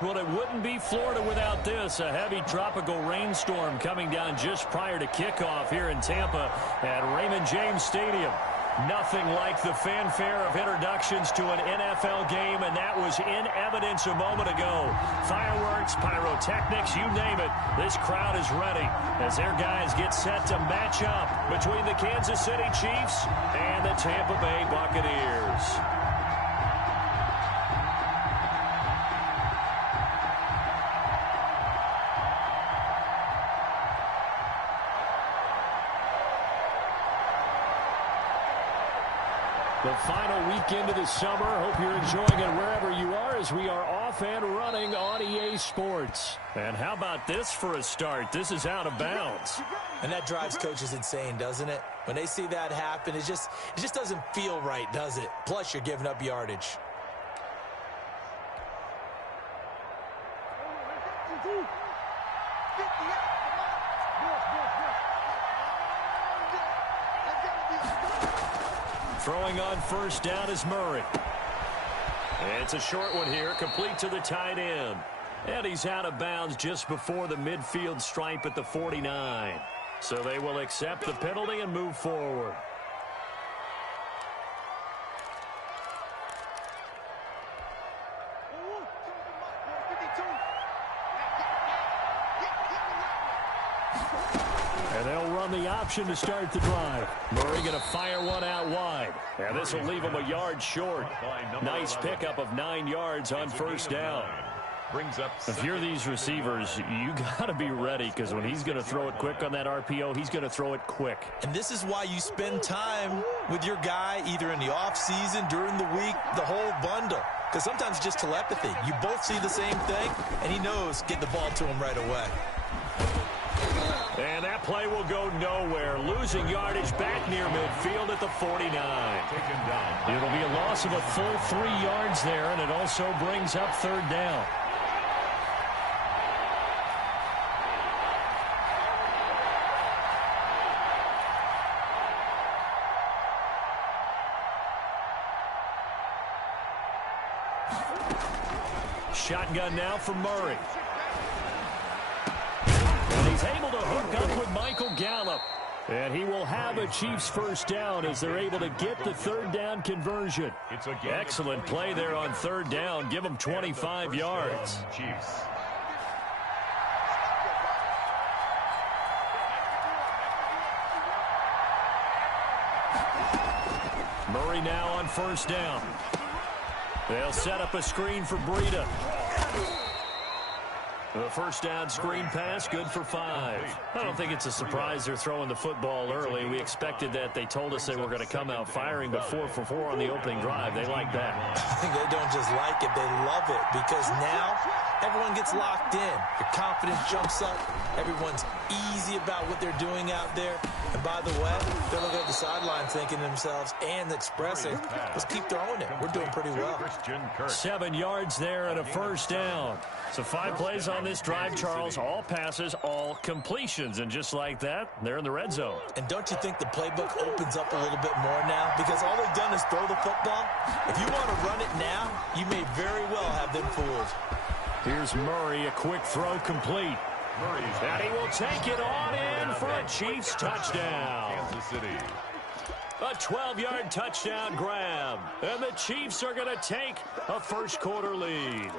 Well, it wouldn't be Florida without this. A heavy tropical rainstorm coming down just prior to kickoff here in Tampa at Raymond James Stadium. Nothing like the fanfare of introductions to an NFL game, and that was in evidence a moment ago. Fireworks, pyrotechnics, you name it. This crowd is ready as their guys get set to match up between the Kansas City Chiefs and the Tampa Bay Buccaneers. The final weekend of the summer. Hope you're enjoying it wherever you are as we are off and running on EA Sports. And how about this for a start? This is out of bounds. And that drives coaches insane, doesn't it? When they see that happen, it just doesn't feel right, does it? Plus, you're giving up yardage. Throwing on first down is Murray. It's a short one here, complete to the tight end. And he's out of bounds just before the midfield stripe at the 49. So they will accept the penalty and move forward. And they'll run the option to start the drive. Murray going to fire one out wide. And this will leave him a yard short. Nice pickup of 9 yards on first down. If you're these receivers, you got to be ready because when he's going to throw it quick on that RPO, he's going to throw it quick. And this is why you spend time with your guy either in the offseason, during the week, the whole bundle. Because sometimes it's just telepathy. You both see the same thing, and he knows get the ball to him right away. And that play will go nowhere. Losing yardage back near midfield at the 49. It'll be a loss of a full 3 yards there, and it also brings up third down. Shotgun now for Murray. He's able to hook up with Michael Gallup. And he will have a Chiefs first down as they're able to get the third down conversion. Excellent play there on third down. Give them 25 yards. Murray now on first down. They'll set up a screen for Breida. The first down screen pass, good for 5. I don't think it's a surprise they're throwing the football early. We expected that. They told us they were going to come out firing, but 4 for 4 on the opening drive. They like that. They don't just like it, they love it, because now everyone gets locked in. Your confidence jumps up. Everyone's easy about what they're doing out there. And by the way, they're looking at the sideline thinking to themselves and expressing, let's keep throwing it. We're doing pretty well. 7 yards there and a first down. So 5 plays on this drive, Charles. All passes, all completions. And just like that, they're in the red zone. And don't you think the playbook opens up a little bit more now? Because all they've done is throw the football. If you want to run it now, you may very well have them fooled. Here's Murray, a quick throw complete. And he will take it on in for a Chiefs touchdown. Kansas City. A 12-yard touchdown grab. And the Chiefs are going to take a first-quarter lead.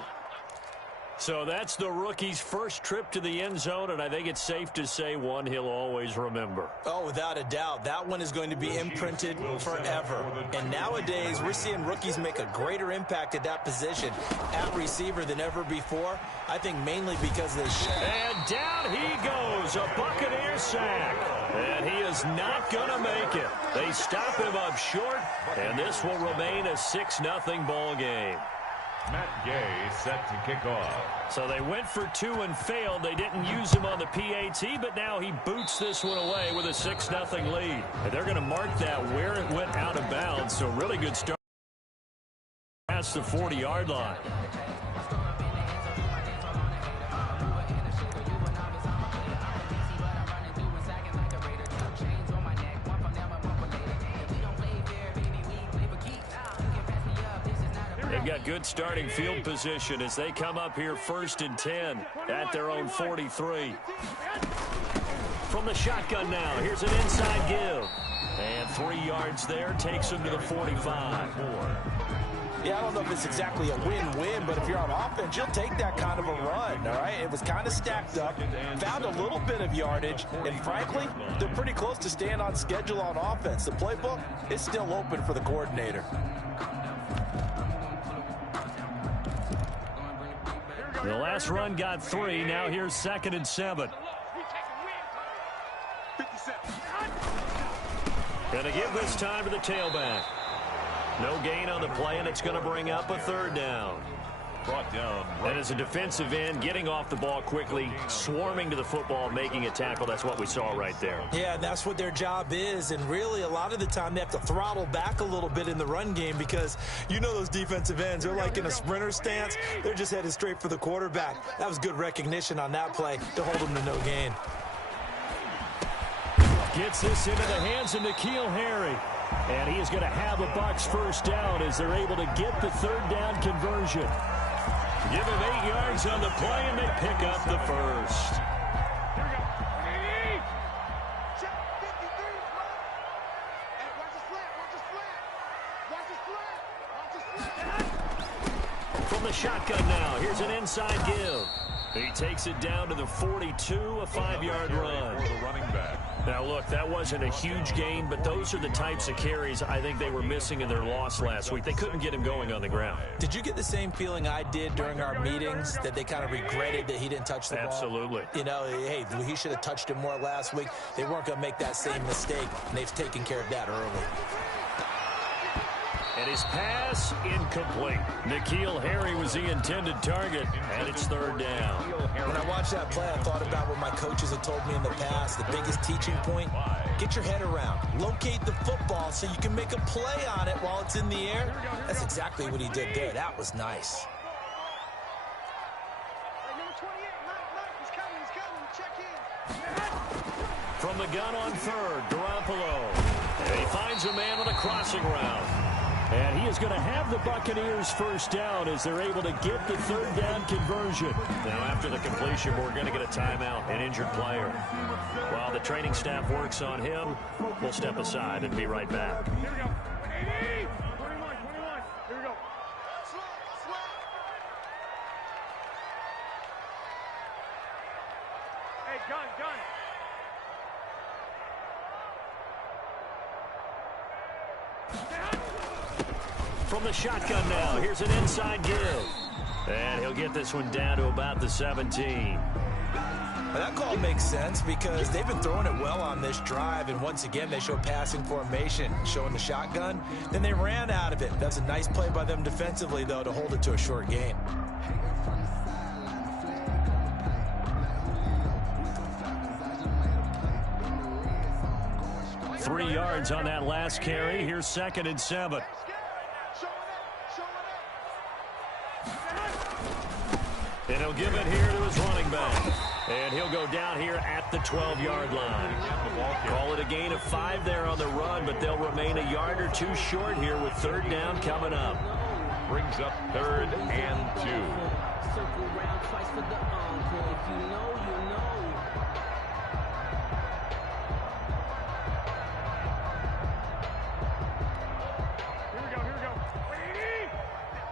So that's the rookie's first trip to the end zone, and I think it's safe to say one he'll always remember. Oh, without a doubt. That one is going to be imprinted forever. And nowadays, we're seeing rookies make a greater impact at that position at receiver than ever before. I think mainly because they And down he goes, a Buccaneer sack. And he is not going to make it. They stop him up short, and this will remain a 6-0 ball game. Matt Gay set to kick off. So they went for 2 and failed. They didn't use him on the PAT, but now he boots this one away with a 6-0 lead. And they're going to mark that where it went out of bounds. So really good start past the 40-yard line. got good starting field position as they come up here 1st and 10 at their own 43. From the shotgun now, here's an inside give. And 3 yards there takes him to the 45. Yeah, I don't know if it's exactly a win-win, but if you're on offense, you'll take that kind of a run, all right? It was kind of stacked up, found a little bit of yardage, and frankly, they're pretty close to staying on schedule on offense. The playbook is still open for the coordinator. The last run got 3. Now here's 2nd and 7. Gonna give this time to the tailback. No gain on the play, and it's going to bring up a 3rd down. Brought down. And as a defensive end, getting off the ball quickly, swarming to the football, making a tackle, that's what we saw right there. Yeah, and that's what their job is. And really, a lot of the time, they have to throttle back a little bit in the run game because you know those defensive ends, they're like in a sprinter stance. They're just headed straight for the quarterback. That was good recognition on that play to hold them to no gain. Gets this into the hands of N'Keal Harry. And he is going to have a Bucs 1st down as they're able to get the 3rd down conversion. Give him 8 yards on the play, and they pick up the 1st. From the shotgun now, here's an inside give. He takes it down to the 42, a 5-yard run. For the running back. Now, look, that wasn't a huge gain, but those are the types of carries I think they were missing in their loss last week. They couldn't get him going on the ground. Did you get the same feeling I did during our meetings, that they kind of regretted that he didn't touch the ball? Absolutely. You know, hey, he should have touched it more last week. They weren't going to make that same mistake, and they've taken care of that early. And his pass incomplete. N'Keal Harry was the intended target, and it's 3rd down. When I watched that play, I thought about what my coaches had told me in the past. The biggest teaching point, get your head around. Locate the football so you can make a play on it while it's in the air. That's exactly what he did there. That was nice. From the gun on 3rd, Garoppolo. And he finds a man on a crossing route. And he is going to have the Buccaneers 1st down as they're able to get the 3rd down conversion. Now, after the completion, we're going to get a timeout, an injured player. While the training staff works on him, we'll step aside and be right back. Here we go. 21. Here we go. Hey, gun. From the shotgun now, here's an inside give. And he'll get this one down to about the 17. Well, that call makes sense because they've been throwing it well on this drive, and once again, they show passing formation, showing the shotgun. Then they ran out of it. That's a nice play by them defensively, though, to hold it to a short gain. Three yards on that last carry. Here's 2nd and 7. And he'll give it here to his running back. And he'll go down here at the 12-yard line. Call it a gain of 5 there on the run, but they'll remain a yard or 2 short here with 3rd down coming up. Brings up 3rd and 2. Circle round twice for the encore. If you know, you know. Here we go.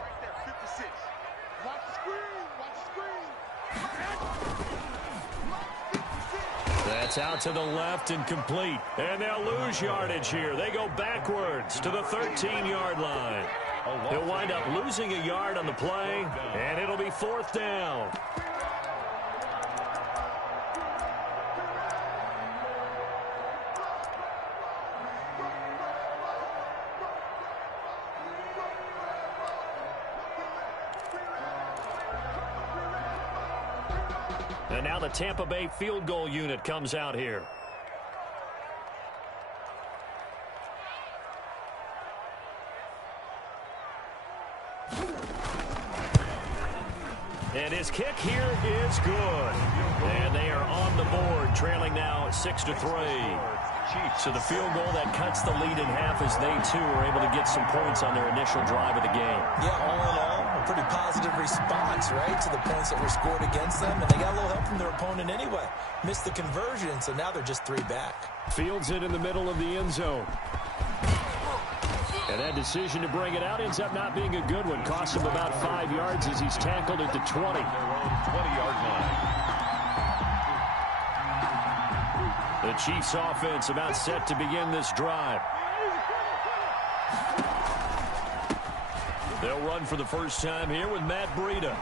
Right there, 56. Watch the screen. That's out to the left and complete. And they'll lose yardage here. They go backwards to the 13-yard line. He'll wind up losing a yard on the play, and it'll be 4th down. And now the Tampa Bay field goal unit comes out here. And his kick here is good. And they are on the board, trailing now 6-3. Chiefs. So the field goal that cuts the lead in half as they, too, are able to get some points on their initial drive of the game. Yeah, all in all, a pretty positive response, right, to the points that were scored against them. And they got a little help from their opponent anyway. Missed the conversion, so now they're just 3 back. Fields it in the middle of the end zone. And that decision to bring it out ends up not being a good one. Costs him about 5 yards as he's tackled at the 20. Their own 20-yard line. The Chiefs offense about set to begin this drive. They'll run for the first time here with Matt Breida.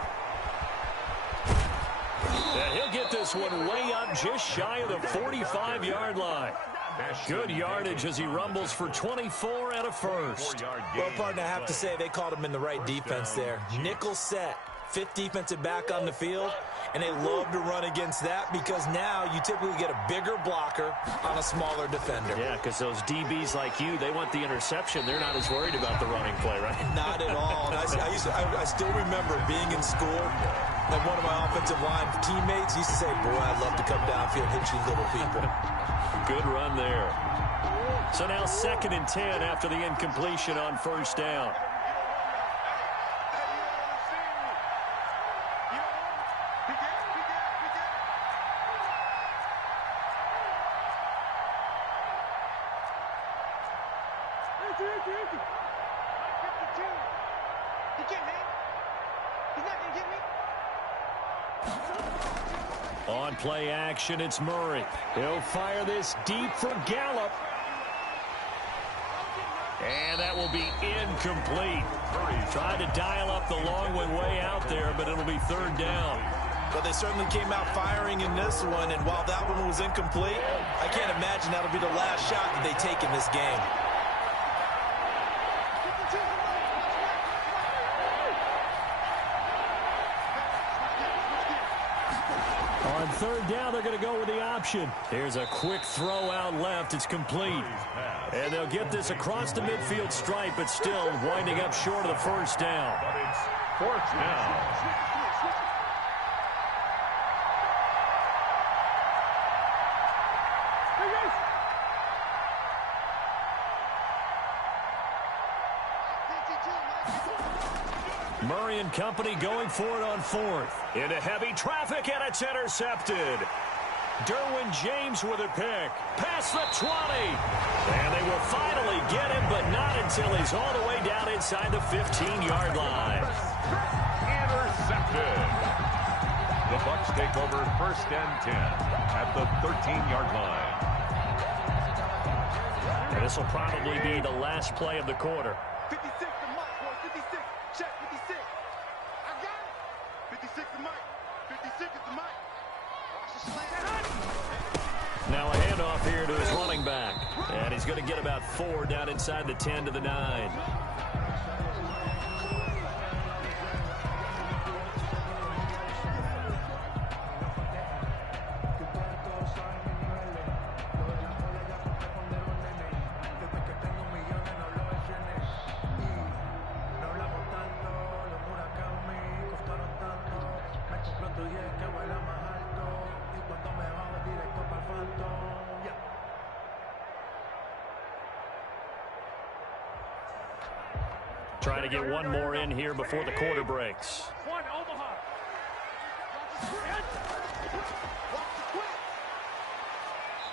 And he'll get this one way up just shy of the 45-yard line. Good yardage as he rumbles for 24 and a first. Well, partner, I have to say they called him in the right defense there. Nickel set, 5th defensive back on the field, and they love to run against that because now you typically get a bigger blocker on a smaller defender. Yeah, because those DBs like you, they want the interception. They're not as worried about the running play, right? Not at all. And I still remember being in school, and one of my offensive line teammates used to say, boy, I'd love to come downfield and hit you little people. Good run there. So now 2nd and 10 after the incompletion on first down. On play action, it's Murray. He'll fire this deep for Gallup. And that will be incomplete. Tried to dial up the long one way out there, but it'll be 3rd down. But they certainly came out firing in this one, and while that one was incomplete, I can't imagine that'll be the last shot that they take in this game. On 3rd down, they're going to go with the option. Here's a quick throw out left. It's complete. And they'll get this across the midfield stripe, but still winding up short of the first down. But it's 4th down. Murray and company going for it on 4th. Into heavy traffic, and it's intercepted. Derwin James with a pick. Past the 20. And they will finally get him, but not until he's all the way down inside the 15-yard line. Intercepted. The Bucs take over 1st and 10 at the 13-yard line. And this will probably be the last play of the quarter. 56 to Mike, boy. 56. Check 56. I got it. 56 to Mike. 56 is to Mike. Watch the slant. Now a handoff here to his running back. And he's going to get about 4 down inside the 10 to the 9. Trying to get one more in here before the quarter breaks. One, Omaha.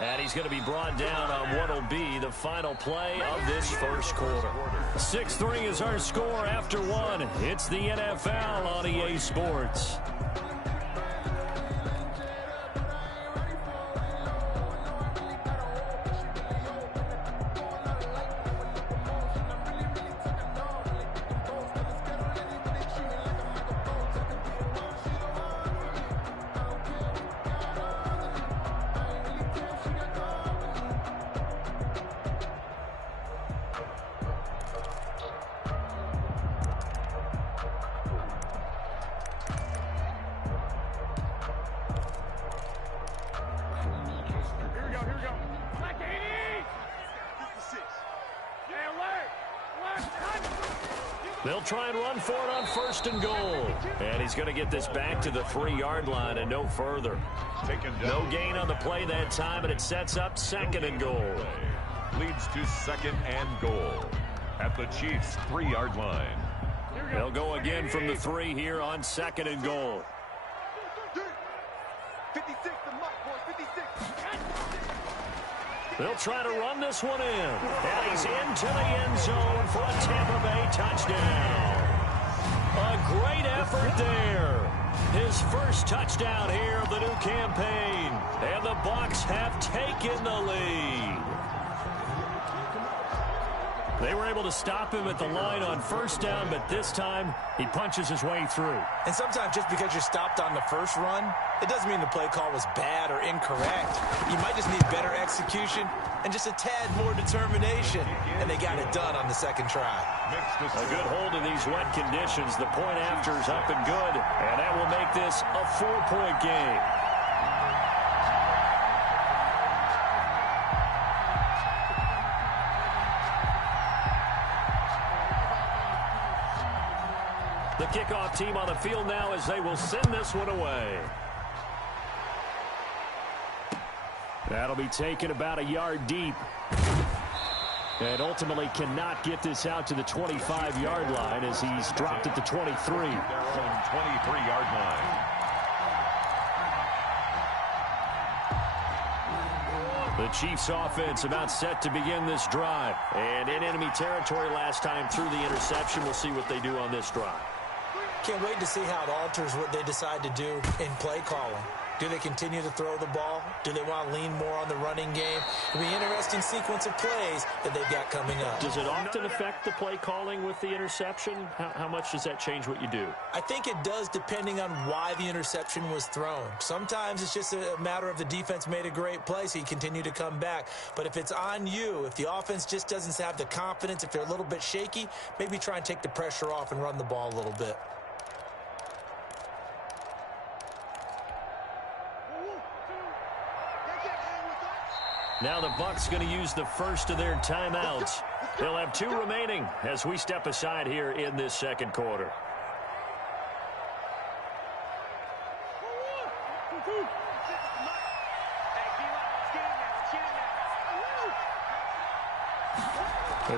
And he's going to be brought down on what will be the final play of this first quarter. 6-3 is our score after 1. It's the NFL on EA Sports. They'll try and run for it on 1st and goal. And he's going to get this back to the 3-yard line and no further. No gain on the play that time, and it sets up 2nd and goal. Leads to 2nd and goal at the Chiefs' 3-yard line. They'll go again from the 3 here on 2nd and goal. 56 the mark, boys, 56. They'll try to run this one in. And he's into the end zone for a Tampa Bay touchdown. A great effort there. His first touchdown here of the new campaign. And the Bucs have taken the lead. They were able to stop him at the line on 1st down, but this time he punches his way through. And sometimes just because you're stopped on the first run, it doesn't mean the play call was bad or incorrect. You might just need better execution and just a tad more determination. And they got it done on the 2nd try. A good hold in these wet conditions. The point after is up and good, and that will make this a 4-point game. The kickoff team on the field now as they will send this one away. That'll be taken about a yard deep. And ultimately cannot get this out to the 25-yard line as he's dropped at the 23. 23-yard line. The Chiefs offense about set to begin this drive. And in enemy territory last time through the interception. We'll see what they do on this drive. Can't wait to see how it alters what they decide to do in play calling. Do they continue to throw the ball? Do they want to lean more on the running game? It'll be an interesting sequence of plays that they've got coming up. Does it often affect the play calling with the interception? How much does that change what you do? I think it does depending on why the interception was thrown. Sometimes it's just a matter of the defense made a great play, so you continue to come back. But if it's on you, if the offense just doesn't have the confidence, if they're a little bit shaky, maybe try and take the pressure off and run the ball a little bit. Now the Bucs going to use the first of their timeouts. They'll have 2 remaining as we step aside here in this 2nd quarter.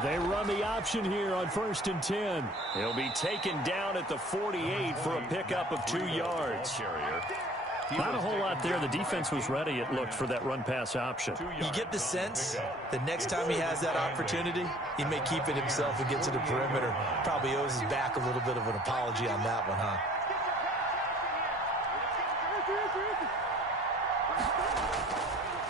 They run the option here on 1st and 10. He'll be taken down at the 48 for a pickup of 2 yards. Not a whole lot there. The defense was ready, it looked, for that run-pass option. You get the sense that next time he has that opportunity, he may keep it himself and get to the perimeter. Probably owes his back a little bit of an apology on that one, huh?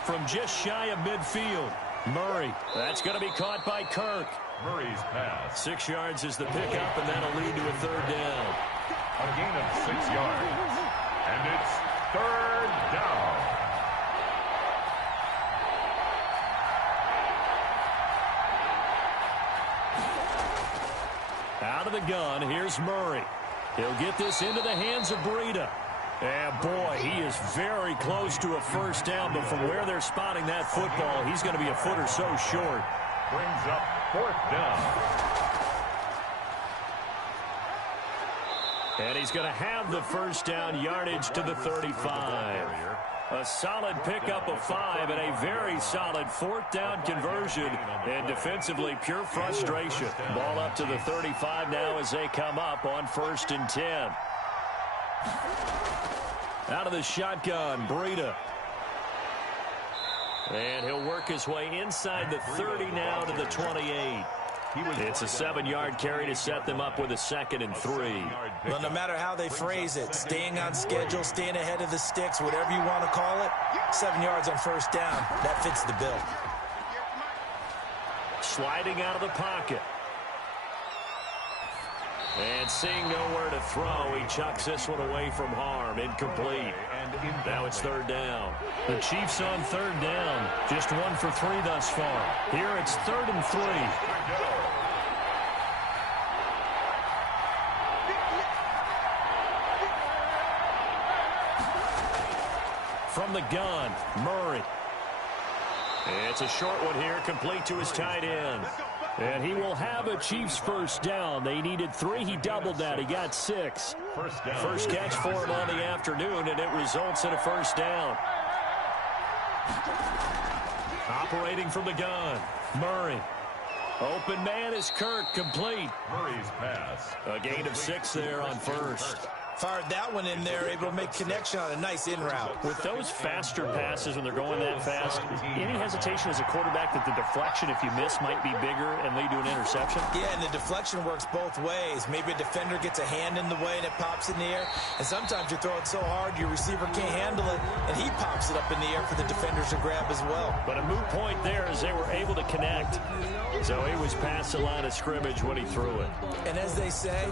From just shy of midfield, Murray. That's going to be caught by Kirk. Murray's pass. 6 yards is the pickup, and that'll lead to a 3rd down. A gain of 6 yards. And it's 3rd down. Out of the gun, here's Murray. He'll get this into the hands of Breida. And boy, he is very close to a 1st down, but from where they're spotting that football, he's going to be a foot or so short. Brings up 4th down. And he's going to have the 1st down, yardage to the 35. A solid pickup of 5 and a very solid 4th down conversion. And defensively, pure frustration. Ball up to the 35 now as they come up on 1st and 10. Out of the shotgun, Breida. And he'll work his way inside the 30 now to the 28. It's a 7-yard carry to set them up with a 2nd and 3. Well, no matter how they phrase it, staying on schedule, staying ahead of the sticks, whatever you want to call it, 7 yards on 1st down, that fits the bill. Sliding out of the pocket. And seeing nowhere to throw, he chucks this one away from harm. Incomplete. Now it's 3rd down. The Chiefs on 3rd down. Just 1 for 3 thus far. Here it's 3rd and 3. From the gun, Murray. It's a short one here, complete to his tight end. And he will have a Chiefs first down. They needed 3. He doubled that. He got 6. First catch for him on the afternoon, and it results in a first down. Operating from the gun, Murray. Open man is Kirk, complete. Murray's pass. A gain of 6 there on first. Fired that one in there, able to make connection on a nice in route. With those faster passes when they're going that fast, any hesitation as a quarterback that the deflection, if you miss, might be bigger and lead to an interception? Yeah, and the deflection works both ways. Maybe a defender gets a hand in the way and it pops in the air. And sometimes you throw it so hard your receiver can't handle it, and he pops it up in the air for the defenders to grab as well. But a moot point there as they were able to connect. So he was past the line of scrimmage when he threw it. And as they say,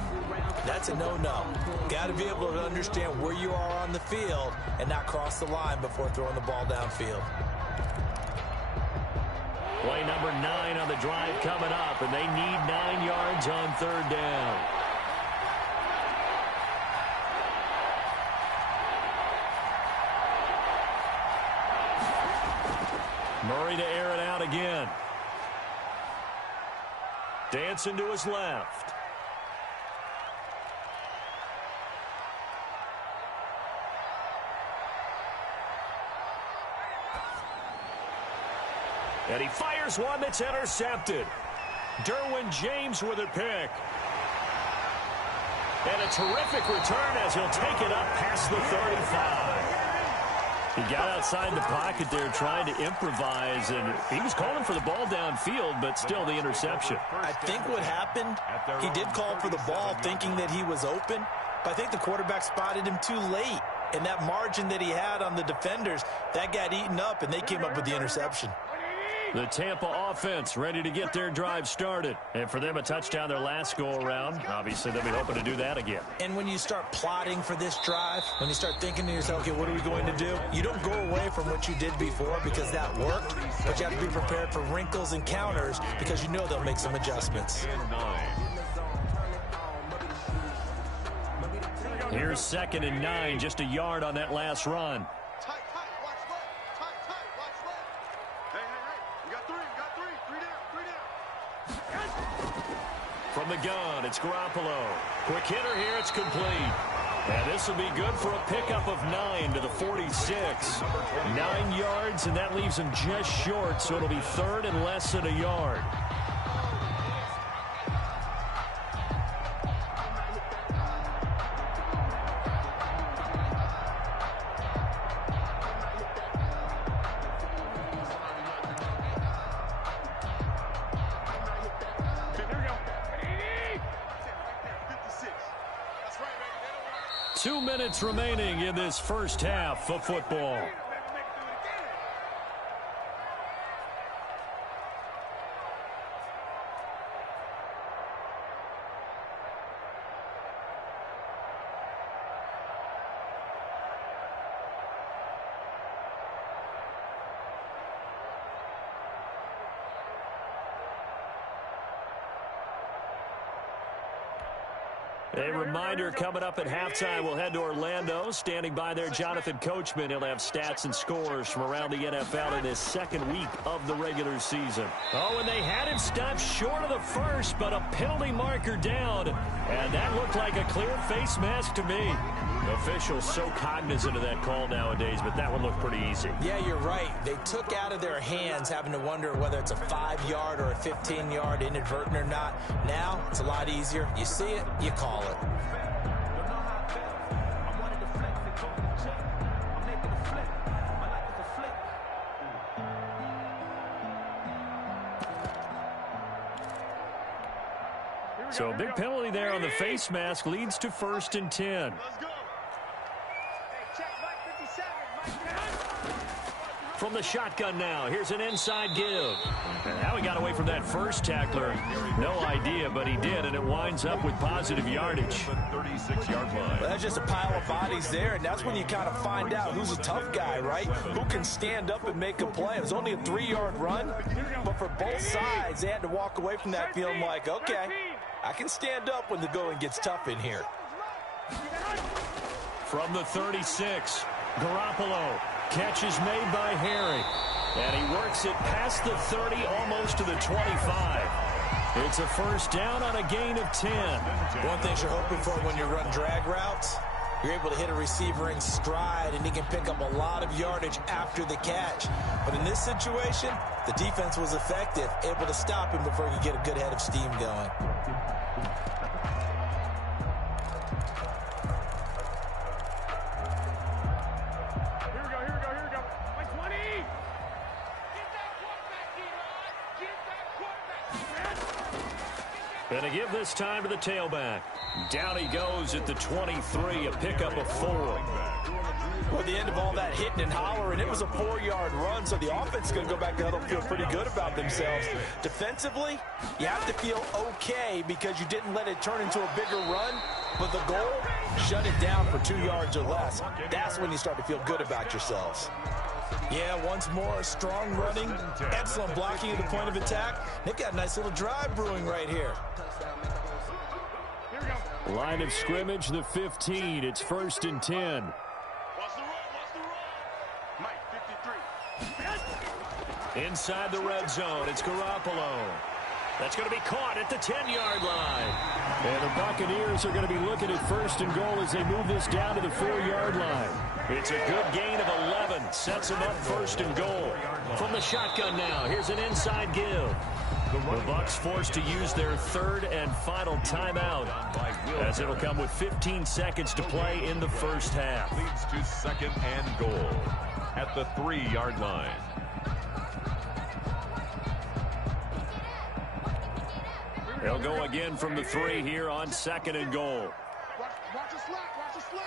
that's a no-no. Got to be able to understand where you are on the field and not cross the line before throwing the ball downfield. Play number 9 on the drive coming up, and they need 9 yards on third down. Murray to air it out again. Dancing to his left. And he fires one that's intercepted. Derwin James with a pick. And a terrific return as he'll take it up past the 35. He got outside the pocket there trying to improvise, and he was calling for the ball downfield, but still the interception. I think what happened, he did call for the ball thinking that he was open, but I think the quarterback spotted him too late. And that margin that he had on the defenders, that got eaten up, and they came up with the interception. The Tampa offense ready to get their drive started. And for them, a touchdown their last go-around. Obviously, they'll be hoping to do that again. And when you start plotting for this drive, when you start thinking to yourself, okay, what are we going to do? You don't go away from what you did before because that worked, but you have to be prepared for wrinkles and counters because you know they'll make some adjustments. Here's 2nd and 9, just a yard on that last run. From the gun, it's Garoppolo. Quick hitter here, it's complete. And this will be good for a pickup of 9 to the 46. 9 yards, and that leaves him just short, so it'll be 3rd and less than a yard. Two minutes remaining in this first half of football. A reminder coming up at halftime, we'll head to Orlando. Standing by there, Jonathan Coachman. He'll have stats and scores from around the NFL in his 2nd week of the regular season. Oh, and they had him stopped short of the first, but a penalty marker down. And that looked like a clear face mask to me. Officials so cognizant of that call nowadays, but that one looked pretty easy. Yeah, you're right. They took out of their hands having to wonder whether it's a 5-yard or a 15-yard inadvertent or not. Now, it's a lot easier. You see it, you call it. So a big penalty there on the face mask leads to 1st and 10. From the shotgun now, here's an inside give. And how he got away from that first tackler, no idea, but he did, and it winds up with positive yardage. 36-yard line. Well, that's just a pile of bodies there, and that's when you kind of find out who's a tough guy, right? Who can stand up and make a play. It was only a 3-yard run, but for both sides, they had to walk away from that feeling like, okay, I can stand up when the going gets tough in here. From the 36, Garoppolo. Catch is made by Harry. And he works it past the 30, almost to the 25. It's a first down on a gain of 10. One thing you're hoping for when you run drag routes, you're able to hit a receiver in stride, and he can pick up a lot of yardage after the catch. But in this situation, the defense was effective, able to stop him before he could get a good head of steam going. And to give this time to the tailback. Down he goes at the 23, a pickup of 4. Well, at the end of all that hitting and hollering, it was a 4-yard run, so the offense is going to go back to huddle and feel pretty good about themselves. Defensively, you have to feel okay because you didn't let it turn into a bigger run, but the goal, shut it down for 2 yards or less. That's when you start to feel good about yourselves. Yeah, once more, strong running, excellent blocking at the point of attack. They've got a nice little drive brewing right here. Line of scrimmage, the 15. It's 1st and 10. Watch the run. Mike, 53. Inside the red zone, it's Garoppolo. That's going to be caught at the 10-yard line. And the Buccaneers are going to be looking at 1st and goal as they move this down to the 4-yard line. It's a good gain of 11. Sets them up 1st and goal. From the shotgun now, here's an inside give. The Bucs forced to use their 3rd and final timeout, as it'll come with 15 seconds to play in the first half. Leads to 2nd and goal at the 3-yard line. They'll go again from the 3 here on 2nd and goal. Watch the slant. Watch the slant.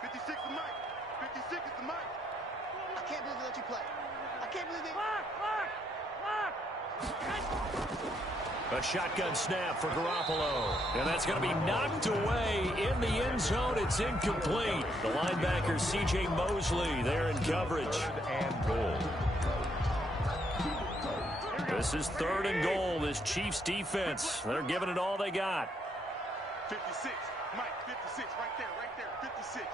56 is Mike. 56 is the Mike. I can't believe they let you play. I can't believe they... A shotgun snap for Garoppolo. And that's going to be knocked away in the end zone. It's incomplete. The linebacker, C.J. Mosley, there in coverage. 3rd and goal. This is 3rd and goal. This Chiefs defense, they're giving it all they got. 56. Mike, 56. Right there. 56.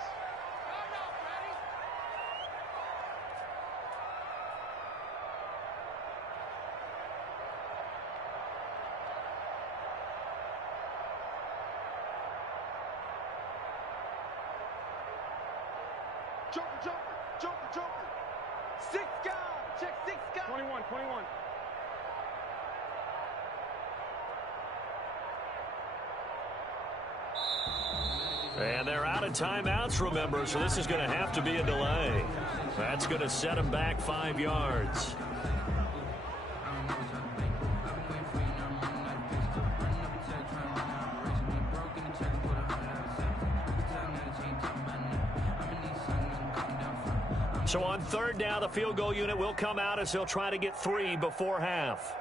Joker. 6 guys. Check 6 guys. 21. And they're out of timeouts, remember, so this is going to have to be a delay. That's going to set them back 5 yards. So on 3rd down, the field goal unit will come out as they'll try to get 3 before half.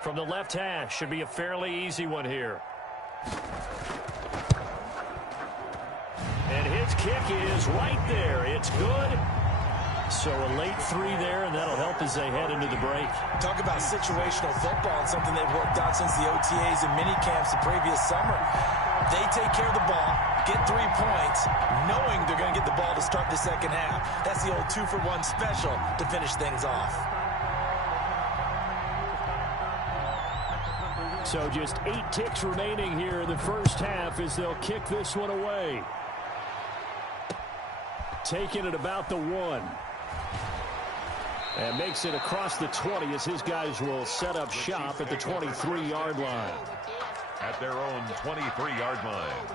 From the left hash, should be a fairly easy one here. And his kick is right there. It's good. So a late 3 there, and that'll help as they head into the break. Talk about situational football and something they've worked on since the OTAs and mini camps the previous summer. They take care of the ball, get 3 points, knowing they're going to get the ball to start the second half. That's the old 2-for-1 special to finish things off. So just 8 ticks remaining here in the first half as they'll kick this one away. Taking it about the 1. And makes it across the 20 as his guys will set up shop at the 23-yard line. At their own 23-yard line.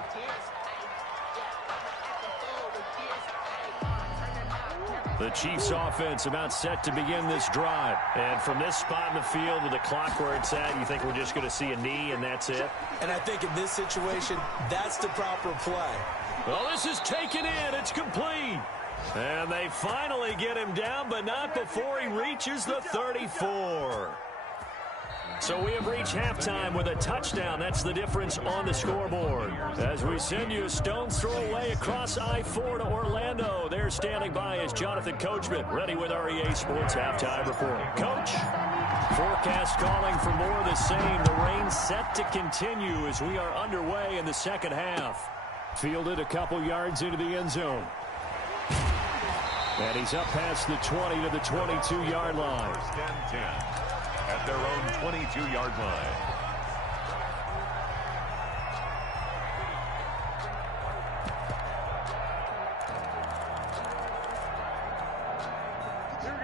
The Chiefs offense about set to begin this drive. And from this spot in the field with the clock where it's at, you think we're just going to see a knee and that's it? And I think in this situation, that's the proper play. Well, this is taken in. It's complete. And they finally get him down, but not before he reaches the 34. So we have reached halftime with a touchdown. That's the difference on the scoreboard. As we send you a stone's throw away across I-4 to Orlando. There standing by is Jonathan Coachman, ready with our EA Sports Halftime Report. Coach, forecast calling for more of the same. The rain set to continue as we are underway in the second half. Fielded a couple yards into the end zone. And he's up past the 20 to the 22-yard line. First and 10 at their own 22-yard line.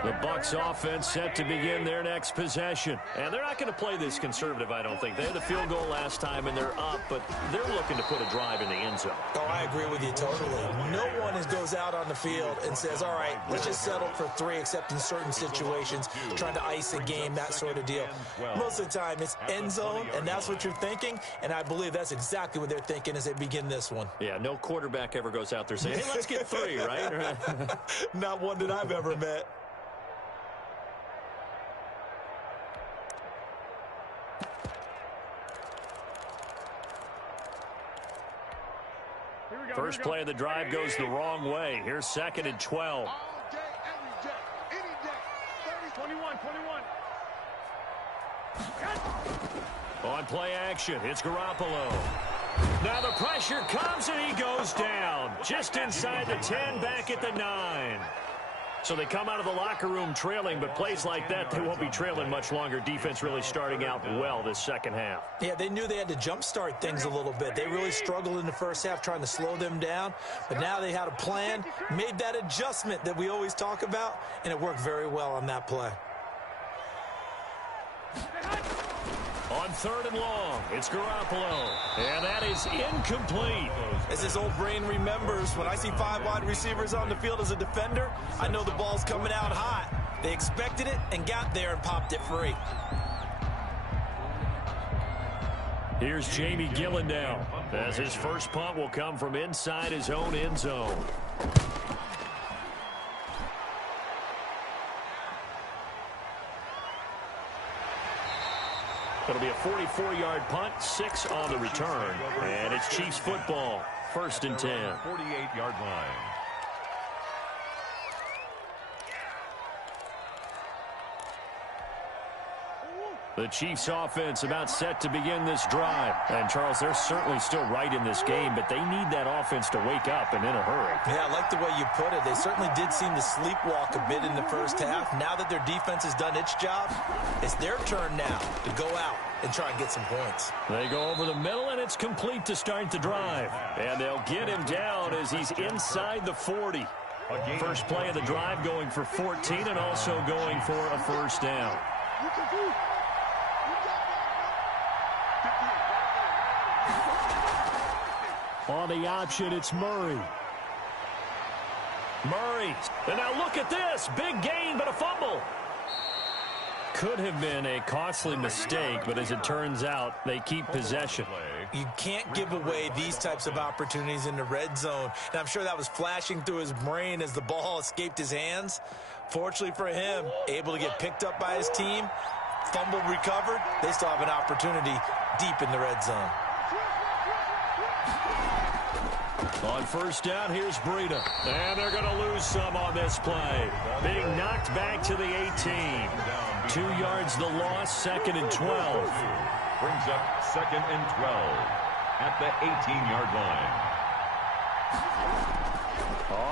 The Bucs offense set to begin their next possession. And they're not going to play this conservative, I don't think. They had the field goal last time, and they're up, but they're looking to put a drive in the end zone. Oh, I agree with you totally. No one goes out on the field and says, all right, let's just settle for 3, except in certain situations, trying to ice a game, that sort of deal. Most of the time, it's end zone, and that's what you're thinking, and I believe that's exactly what they're thinking as they begin this one. Yeah, no quarterback ever goes out there saying, hey, let's get 3, right? Not one that I've ever met. First play of the drive goes the wrong way. Here's 2nd and 12. All day, every day, any day. 30, 21, 21. On play action, it's Garoppolo. Now the pressure comes and he goes down. Just inside the 10, back at the 9. So they come out of the locker room trailing, but plays like that, they won't be trailing much longer. Defense really starting out well this second half. Yeah, they knew they had to jumpstart things a little bit. They really struggled in the first half trying to slow them down, but now they had a plan, made that adjustment that we always talk about, and it worked very well on that play. On 3rd and long, it's Garoppolo, and that is incomplete. As his old brain remembers, when I see 5 wide receivers on the field as a defender, I know the ball's coming out hot. They expected it and got there and popped it free. Here's Jamie Gillen now, as his first punt will come from inside his own end zone. It'll be a 44-yard punt, 6 on the return, and it's Chiefs football, 1st and 10. 48-yard line. The Chiefs offense about set to begin this drive. And, Charles, they're certainly still right in this game, but they need that offense to wake up and in a hurry. Yeah, I like the way you put it. They certainly did seem to sleepwalk a bit in the first half. Now that their defense has done its job, it's their turn now to go out and try and get some points. They go over the middle, and it's complete to start the drive. And they'll get him down as he's inside the 40. First play of the drive going for 14 and also going for a first down. On the option, it's Murray. Murray. And now look at this. Big gain, but a fumble. Could have been a costly mistake, but as it turns out, they keep possession. You can't give away these types of opportunities in the red zone. And I'm sure that was flashing through his brain as the ball escaped his hands. Fortunately for him, able to get picked up by his team, fumble recovered. They still have an opportunity deep in the red zone. On first down, here's Breida. And they're going to lose some on this play. Being knocked back to the 18. 2 yards the loss, 2nd and 12. Brings up 2nd and 12 at the 18-yard line.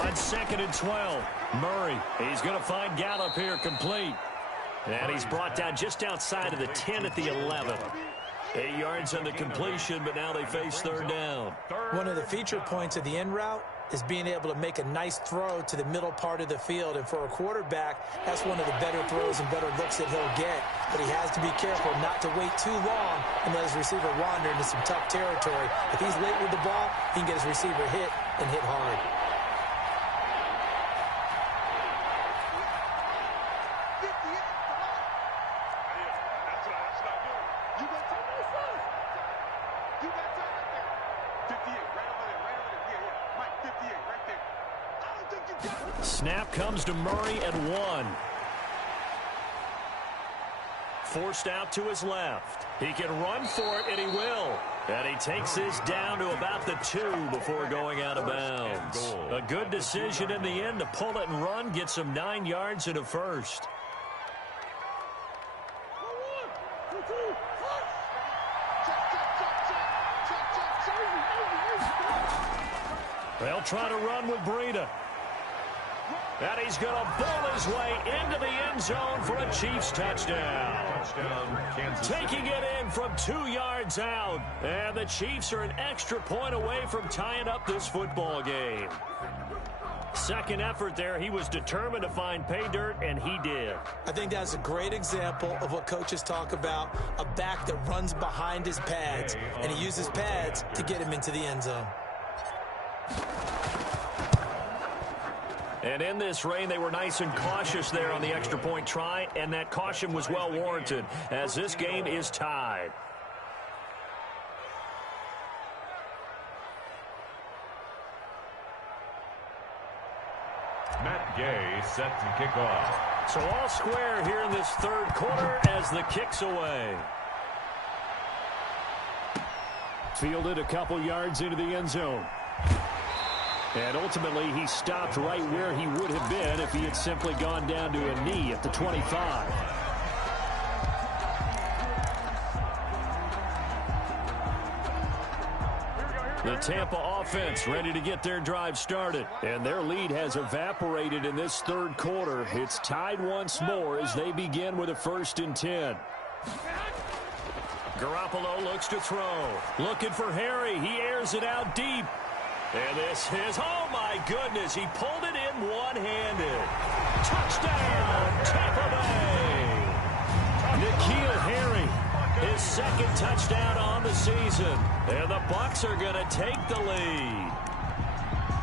On 2nd and 12, Murray. He's going to find Gallup here complete. And he's brought down just outside of the 10 at the 11. 8 yards on the completion, but now they face 3rd down. One of the feature points of the in route is being able to make a nice throw to the middle part of the field. And for a quarterback, that's one of the better throws and better looks that he'll get. But he has to be careful not to wait too long and let his receiver wander into some tough territory. If he's late with the ball, he can get his receiver hit and hit hard. Snap comes to Murray at 1. Forced out to his left. He can run for it, and he will. And he takes this down to about the 2 before going out of bounds. A good decision in the end to pull it and run, get some 9 yards and a first. They'll try to run with Breida. And he's going to bowl his way into the end zone for a Chiefs touchdown. Taking it in from 2 yards out. And the Chiefs are an extra point away from tying up this football game. Second effort there, he was determined to find pay dirt, and he did. I think that's a great example of what coaches talk about, a back that runs behind his pads, and he uses pads to get him into the end zone. And in this rain, they were nice and cautious there on the extra point try, and that caution was well warranted as this game is tied. Matt Gay set to kick off. So all square here in this third quarter as the kick's away. Fielded a couple yards into the end zone. And ultimately, he stopped right where he would have been if he had simply gone down to a knee at the 25. The Tampa offense ready to get their drive started. And their lead has evaporated in this third quarter. It's tied once more as they begin with a 1st and 10. Garoppolo looks to throw. Looking for Harry. He airs it out deep. And this is, oh my goodness, he pulled it in one-handed. Touchdown, Tampa Bay. N'Keal Harry, his second touchdown on the season. And the Bucs are going to take the lead.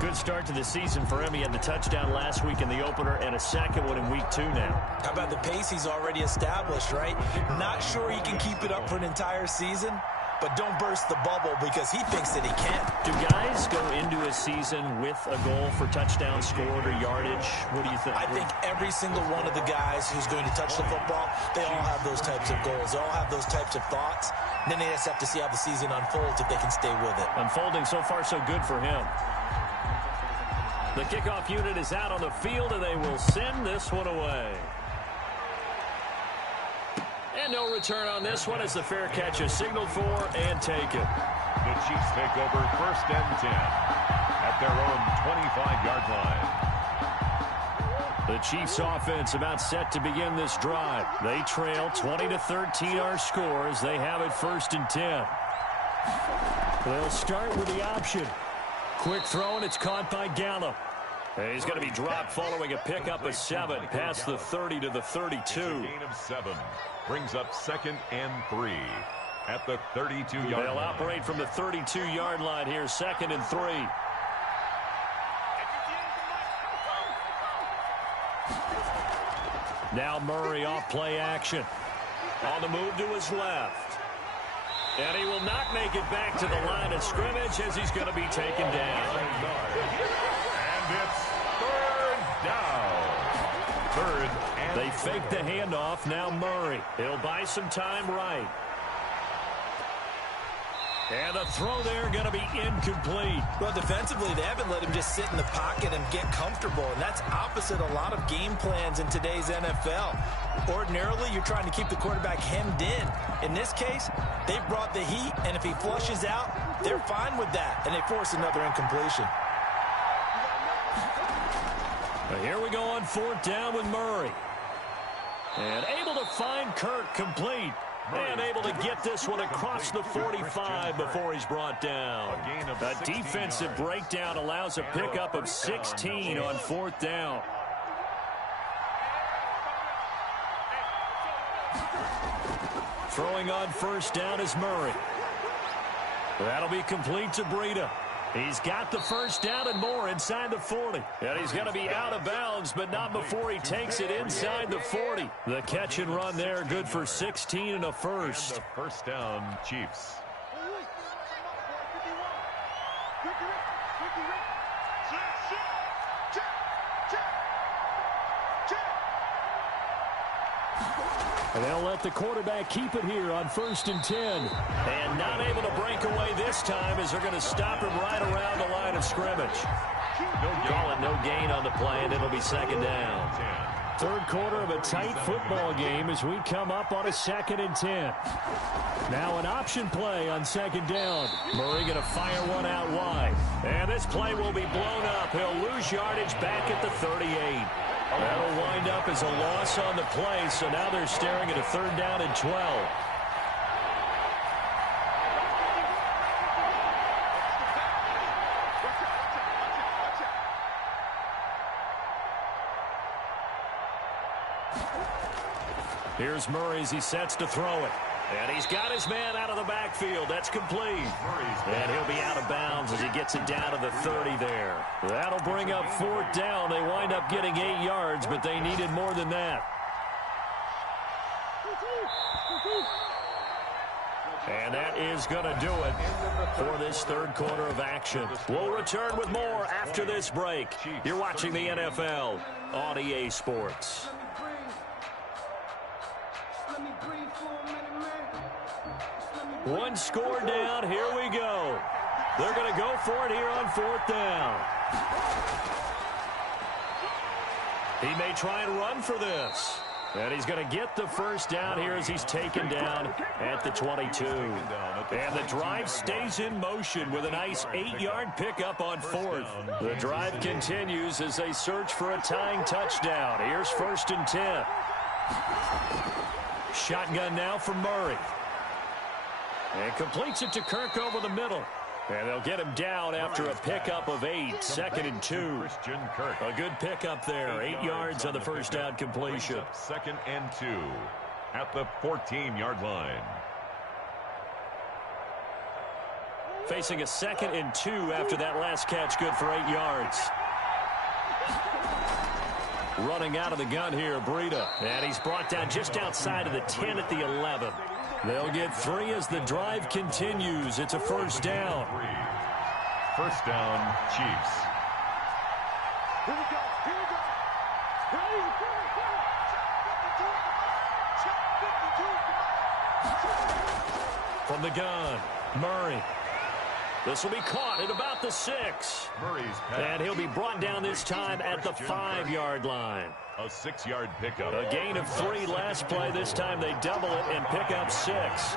Good start to the season for him. He had the touchdown last week in the opener and a second one in week 2 now. How about the pace he's already established, right? Not sure he can keep it up for an entire season, but don't burst the bubble because he thinks that he can. Do guys go into a season with a goal for touchdown scored or yardage? What do you think? I think every single one of the guys who's going to touch the football, they all have those types of goals. They all have those types of thoughts. And then they just have to see how the season unfolds if they can stay with it. Unfolding so far so good for him. The kickoff unit is out on the field, and they will send this one away. And no return on this one as the fair catch is signaled for and taken. The Chiefs take over 1st and 10 at their own 25-yard line. The Chiefs offense about set to begin this drive. They trail 20-13 our score as they have it 1st and 10. They'll start with the option. Quick throw, and it's caught by Gallup. And he's going to be dropped following a pickup of 7 past the 30 to the 32. It's a gain of 7. Brings up 2nd and 3 at the 32-yard line. They'll operate from the 32-yard line here, 2nd and 3. Now Murray off play action. On the move to his left. And he will not make it back to the line of scrimmage as he's going to be taken down. And it's 3rd down. 3rd and They fake the handoff. Now Murray. He'll buy some time right. And the throw there going to be incomplete. Well, defensively, they haven't let him just sit in the pocket and get comfortable, and that's opposite a lot of game plans in today's NFL. Ordinarily, you're trying to keep the quarterback hemmed in. In this case, they brought the heat, and if he flushes out, they're fine with that, and they force another incompletion. Now here we go on 4th down with Murray. And able to find Kirk complete. And able to get this one across the 45 before he's brought down. A defensive breakdown allows a pickup of 16 on 4th down. Throwing on 1st down is Murray. That'll be complete to Breida. He's got the 1st down and more inside the 40. And he's going to be out of bounds, but not before he takes it inside the 40. The catch and run there, good for 16 and a first. And the 1st down, Chiefs. And they'll let the quarterback keep it here on 1st and 10. And not able to break away this time as they're going to stop him right around the line of scrimmage. Call it no gain on the play, and it'll be 2nd down. Third quarter of a tight football game as we come up on a 2nd and 10. Now an option play on 2nd down. Murray going to fire one out wide. And this play will be blown up. He'll lose yardage back at the 38. That'll wind up as a loss on the play, so now they're staring at a 3rd down and 12. Here's Murray as he sets to throw it. And he's got his man out of the backfield. That's complete. And he'll be out of bounds as he gets it down to the 30 there. That'll bring up 4th down. They wind up getting 8 yards, but they needed more than that. And that is going to do it for this 3rd quarter of action. We'll return with more after this break. You're watching the NFL on EA Sports. One score down. Here we go. They're going to go for it here on 4th down. He may try and run for this. And he's going to get the 1st down here as he's taken down at the 22. And the drive stays in motion with a nice 8-yard pickup on 4th. The drive continues as they search for a tying touchdown. Here's 1st and 10. Shotgun now for Murray. And completes it to Kirk over the middle. And they'll get him down after a pickup of 8. 2nd and 2. A good pickup there. 8 yards on the 1st down completion. 2nd and 2 at the 14-yard line. Facing a 2nd and 2 after that last catch. Good for 8 yards. Running out of the gun here, Breida. And he's brought down just outside of the 10 at the 11. They'll get 3 as the drive continues. It's a 1st down. 1st down, Chiefs. Here we go. Here we go. From the gun, Murray. This will be caught at about the 6. Murray's pass. And he'll be brought down this time at the 5-yard line. A 6-yard pickup. A gain of 3 last play. This time they double it and pick up 6.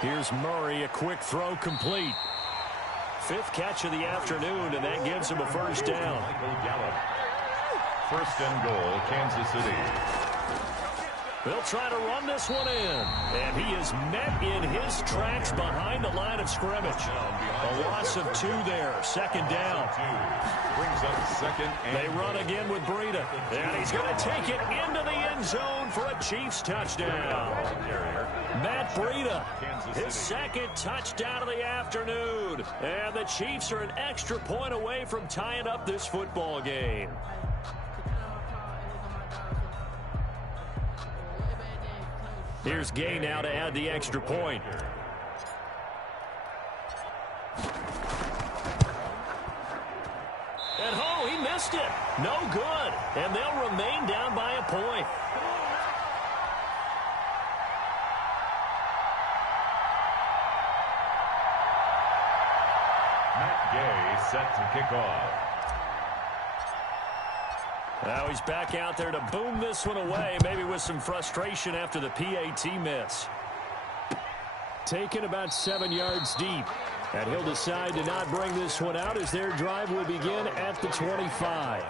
Here's Murray, a quick throw complete. 5th catch of the afternoon, and that gives him a 1st down. 1st and goal, Kansas City. They'll try to run this one in. And he is met in his tracks behind the line of scrimmage. A loss of 2 there. 2nd down. Brings up 2nd and they run again with Breida. And he's going to take it into the end zone for a Chiefs touchdown. Matt Breida, his 2nd touchdown of the afternoon. And the Chiefs are an extra point away from tying up this football game. Here's Gay now to add the extra point. And oh, he missed it. No good. And they'll remain down by a point. Matt Gay set to kick off. Now he's back out there to boom this one away, maybe with some frustration after the PAT miss. Taken about 7 yards deep. And he'll decide to not bring this one out as their drive will begin at the 25.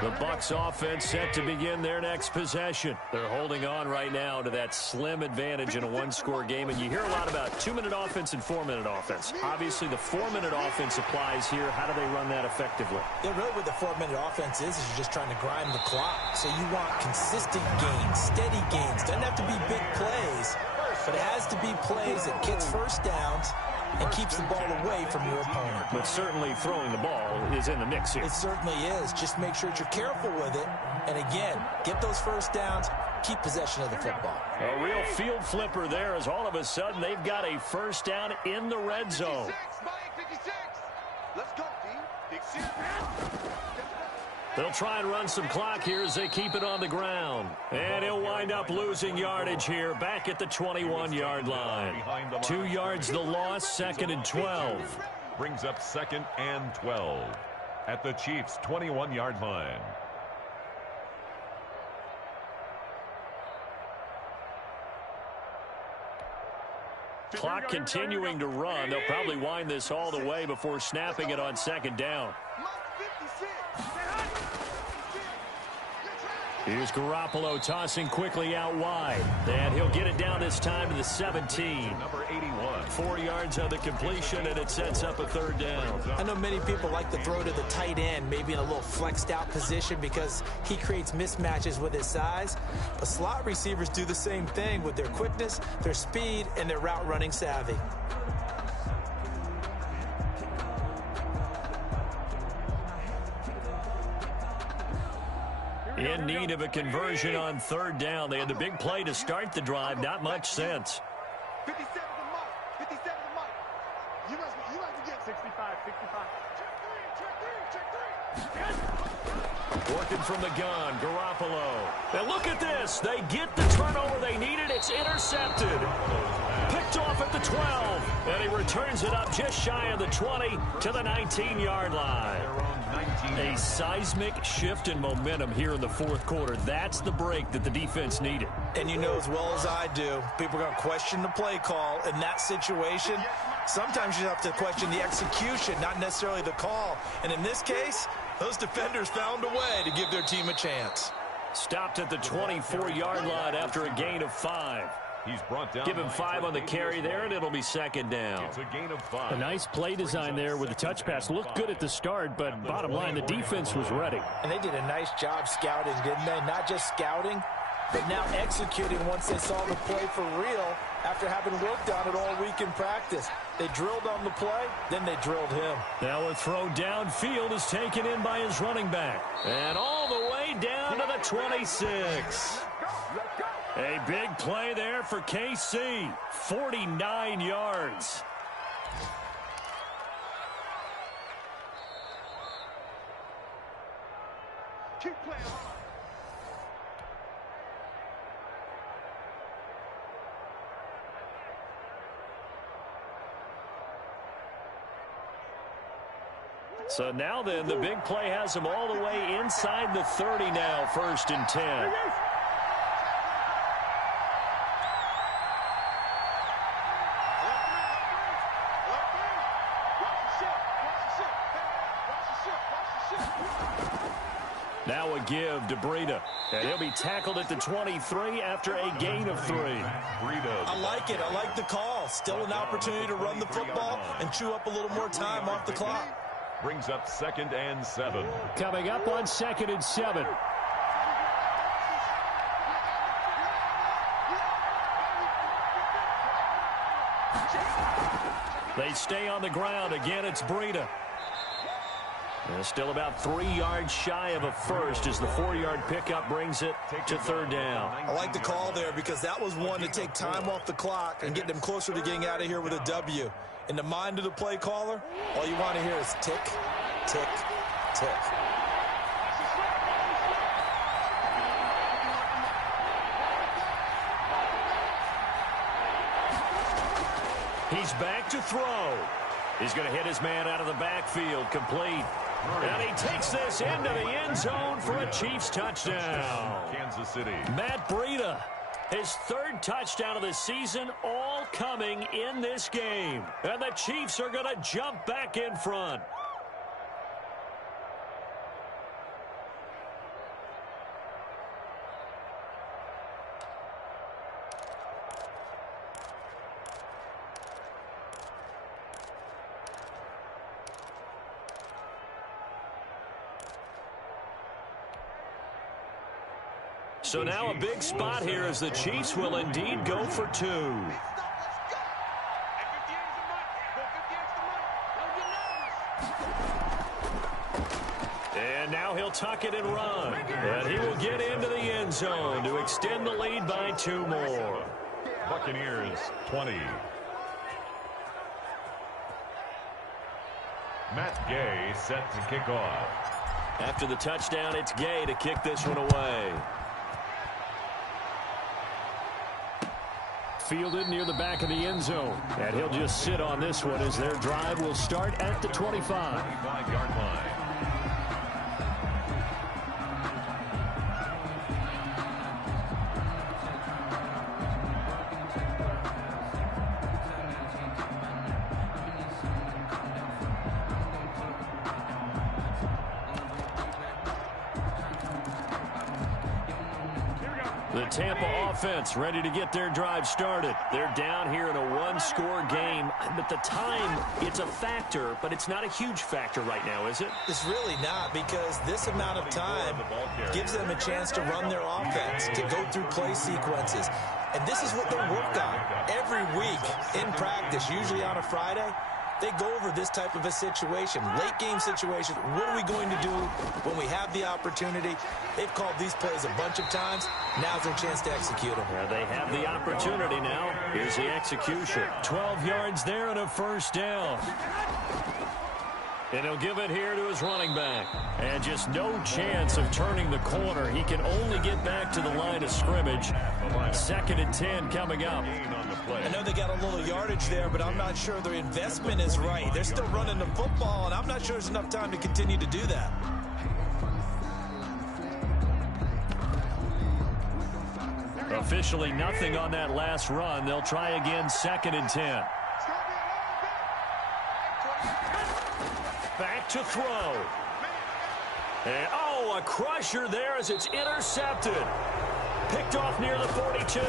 The Bucs offense set to begin their next possession. They're holding on right now to that slim advantage in a 1-score game. And you hear a lot about 2-minute offense and 4-minute offense. Obviously, the 4-minute offense applies here. How do they run that effectively? Yeah, really what the 4-minute offense is you're just trying to grind the clock. So you want consistent gains, steady gains. Doesn't have to be big plays, but it has to be plays that gets 1st downs and keeps the ball away from your opponent. But certainly throwing the ball is in the mix here. It certainly is. Just make sure that you're careful with it. And again, get those 1st downs, keep possession of the football. A real field flipper there as all of a sudden they've got a 1st down in the red zone. 56, Mike, 56. Let's go, D. 56. They'll try and run some clock here as they keep it on the ground. And he'll wind up losing yardage here back at the 21-yard line. 2 yards the loss, 2nd and 12. Brings up 2nd and 12 at the Chiefs' 21-yard line. Clock continuing to run. They'll probably wind this all the way before snapping it on 2nd down. Here's Garoppolo tossing quickly out wide. And he'll get it down this time to the 17. Number 81. 4 yards on the completion, and it sets up a 3rd down. I know many people like to throw to the tight end, maybe in a little flexed out position because he creates mismatches with his size. But slot receivers do the same thing with their quickness, their speed, and their route running savvy. In need of a conversion on 3rd down. They had the big play to start the drive. Not much sense. 57 to Mike. 57 to Mike. You must be getting 65, 65. Check three. Working from the gun, Garoppolo. Now look at this. They get the turnover they needed. It's intercepted. Picked off at the 12. And he returns it up just shy of the 20 to the 19-yard line. A seismic shift in momentum here in the 4th quarter. That's the break that the defense needed. And you know as well as I do, people are going to question the play call in that situation. Sometimes you have to question the execution, not necessarily the call. And in this case, those defenders found a way to give their team a chance. Stopped at the 24-yard line after a gain of 5. He's brought down. Give him 5 on the carry there, and it'll be 2nd down. It's a gain of 5. A nice play design there with the touch pass. Looked good at the start, but bottom line, the defense was ready. And they did a nice job scouting, didn't they? Not just scouting, but now executing once they saw the play for real after having worked on it all week in practice. They drilled on the play, then they drilled him. Now a throw downfield is taken in by his running back. And all the way down to the 26. A big play there for KC. 49 yards. Keep playing. So now then, the big play has him all the way inside the 30 now, 1st and 10. Now a give to Breida. And he'll be tackled at the 23 after a gain of 3. I like it. I like the call. Still an opportunity to run the football and chew up a little more time off the clock. Brings up 2nd and 7. Coming up on 2nd and 7. They stay on the ground. Again, it's Breida. And still about 3 yards shy of a first as the 4-yard pickup brings it to 3rd down. I like the call there because that was one to take time off the clock and get them closer to getting out of here with a W. In the mind of the play caller, all you want to hear is tick, tick, tick. He's back to throw. He's going to hit his man out of the backfield, complete. And he takes this into the end zone for a Chiefs touchdown. Kansas City. Matt Breida, his 3rd touchdown of the season, all coming in this game. And the Chiefs are going to jump back in front. So now a big spot here as the Chiefs will indeed go for 2. And now he'll tuck it and run. And he will get into the end zone to extend the lead by 2 more. Buccaneers 20. Matt Gay set to kick off. After the touchdown, it's Gay to kick this one away. Fielded near the back of the end zone. And he'll just sit on this one as their drive will start at the 25. 25-yard line. The Tampa offense ready to get their drive started. They're down here in a one-score game. But the time, it's a factor, but it's not a huge factor right now, is it? It's really not, because this amount of time gives them a chance to run their offense, to go through play sequences. And this is what they work on every week in practice, usually on a Friday. They go over this type of a situation, late game situation. What are we going to do when we have the opportunity? They've called these plays a bunch of times. Now's their chance to execute them. Yeah, they have the opportunity now. Here's the execution. 12 yards there and a first down. And he'll give it here to his running back. And just no chance of turning the corner. He can only get back to the line of scrimmage. 2nd and 10 coming up. I know they got a little yardage there, but I'm not sure their investment is right. They're still running the football, and I'm not sure there's enough time to continue to do that. Officially nothing on that last run. They'll try again, 2nd and 10. Back to throw. And, oh, a crusher there as it's intercepted. Picked off near the 42.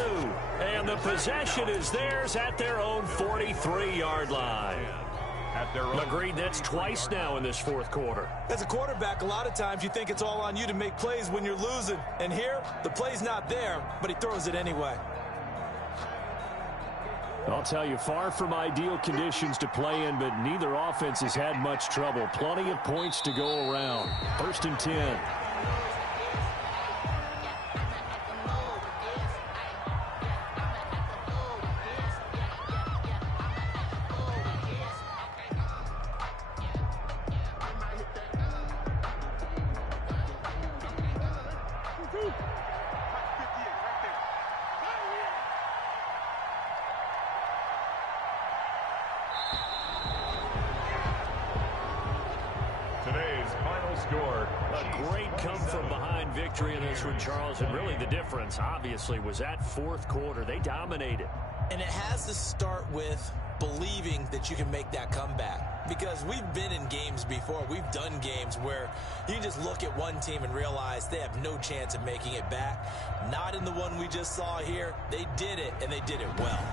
And the possession is theirs at their own 43-yard line. Agreed, that's twice now in this fourth quarter. As a quarterback, a lot of times you think it's all on you to make plays when you're losing. And here, the play's not there, but he throws it anyway. I'll tell you, far from ideal conditions to play in, but neither offense has had much trouble. Plenty of points to go around. 1st and 10. Victory in this one, Charles, and really the difference, obviously, was that fourth quarter. They dominated. And it has to start with believing that you can make that comeback. Because we've been in games before. We've done games where you just look at one team and realize they have no chance of making it back. Not in the one we just saw here. They did it, and they did it well.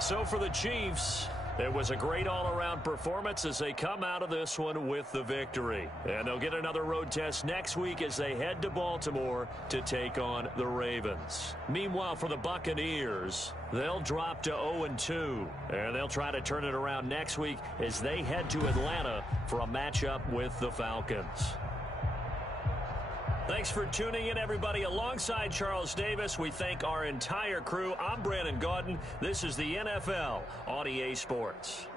So for the Chiefs, it was a great all-around performance as they come out of this one with the victory. And they'll get another road test next week as they head to Baltimore to take on the Ravens. Meanwhile, for the Buccaneers, they'll drop to 0-2. And they'll try to turn it around next week as they head to Atlanta for a matchup with the Falcons. Thanks for tuning in, everybody. Alongside Charles Davis, we thank our entire crew. I'm Brandon Gaudin. This is the NFL on EA Sports.